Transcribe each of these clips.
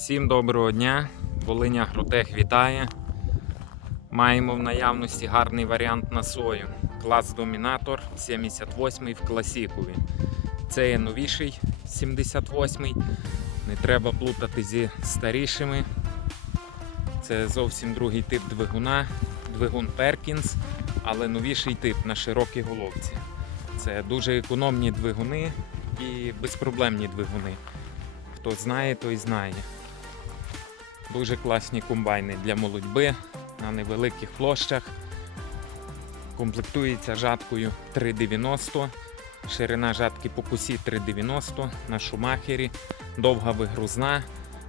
Всім доброго дня! Волиня Агротех вітає. Маємо в наявності гарний варіант на сою. Клас Домінатор 78 в класікові. Це є новіший 78 Не треба плутати зі старішими. Це зовсім другий тип двигуна. Двигун Perkins, але новіший тип на широкій головці. Це дуже економні двигуни і безпроблемні двигуни. Хто знає, той знає. Дуже класні комбайни для молодьби на невеликих площах. Комплектується жаткою 390, ширина жатки по кусі 390 на шумахері, довга вигрузна,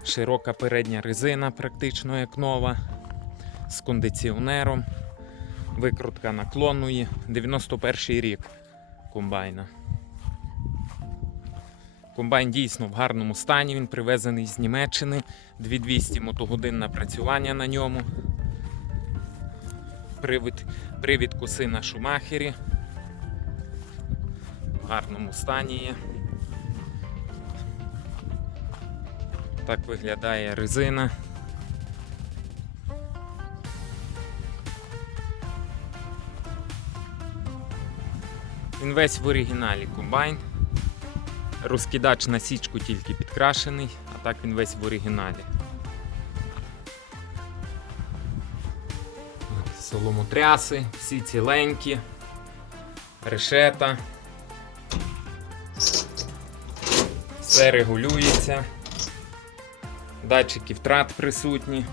широка передня резина, практично як нова, з кондиціонером, викрутка наклонної, 91 рік комбайна. Комбайн дійсно в гарному стані, він привезений з Німеччини, 2200 мотогодин напрацювання на ньому. Привід, привід коси на шумахері. В гарному стані є. Так виглядає резина. Він весь в оригіналі комбайн. Розкидач на січку тільки підкрашений, а так він весь в оригіналі. Соломотряси, всі ціленькі, решета. Все регулюється. Датчики втрат присутні.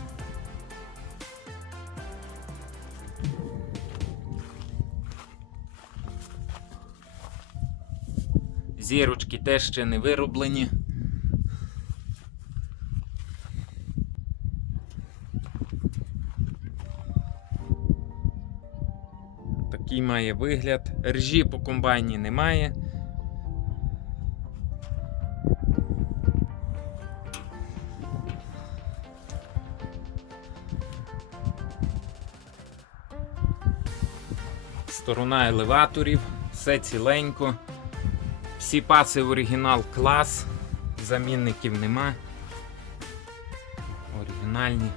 Зірочки теж ще не вироблені. Такий має вигляд. Ржі по комбайні немає. Сторона елеваторів, все ціленько. Всі паси в оригінал клас, замінників нема. Оригінальні.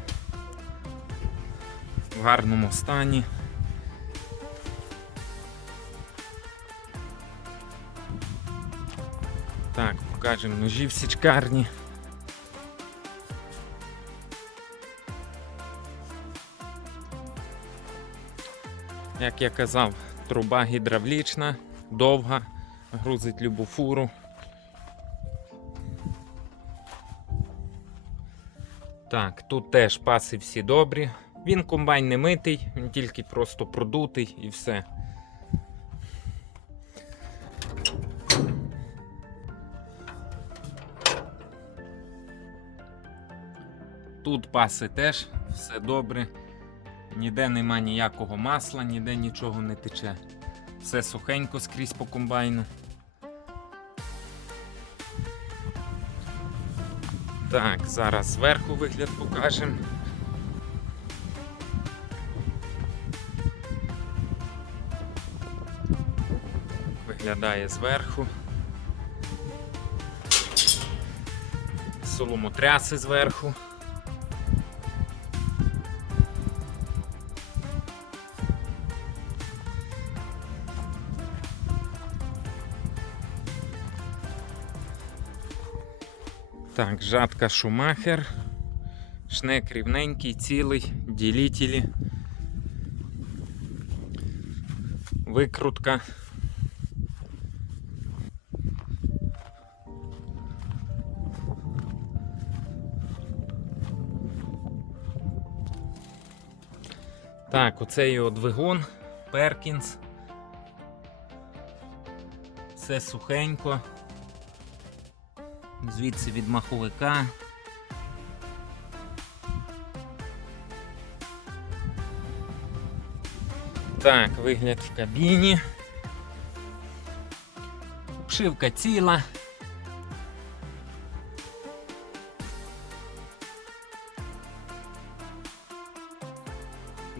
В гарному стані. Так, покажемо ножі в січкарні. Як я казав, труба гідравлічна, довга, грузить любу фуру. Так, тут теж паси всі добрі. Він комбайн не митий, він тільки просто продутий і все. Тут паси теж все добре. Ніде нема ніякого масла, ніде нічого не тече. Все сухенько скрізь по комбайну. Так, зараз зверху вигляд покажемо. Виглядає зверху. Соломотряси зверху. Так, жатка Шумахер. Шнек рівненький, цілий, ділітелі. Викрутка. Так, оце його двигун, Перкінс. Все сухенько. Звідси від маховика. Так, вигляд в кабіні. Обшивка ціла.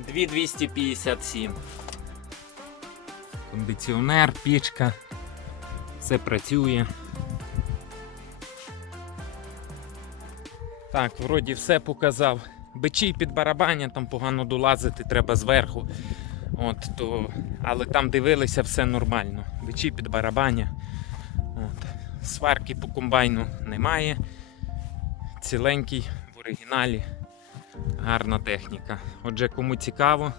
Дві 257. Кондиціонер, пічка. Все працює. Так, вроді все показав. Бичі під барабаня, там погано долазити, треба зверху. От, то... Але там дивилися все нормально. Бичі під барабаня. От. Сварки по комбайну немає. Ціленький в оригіналі. Гарна техніка. Отже, кому цікаво,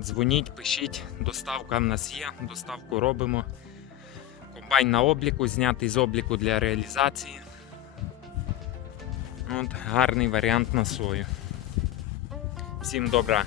дзвоніть, пишіть. Доставка в нас є, доставку робимо. Комбайн на обліку, знятий з обліку для реалізації. От, гарний варіант на сою. Всім добра.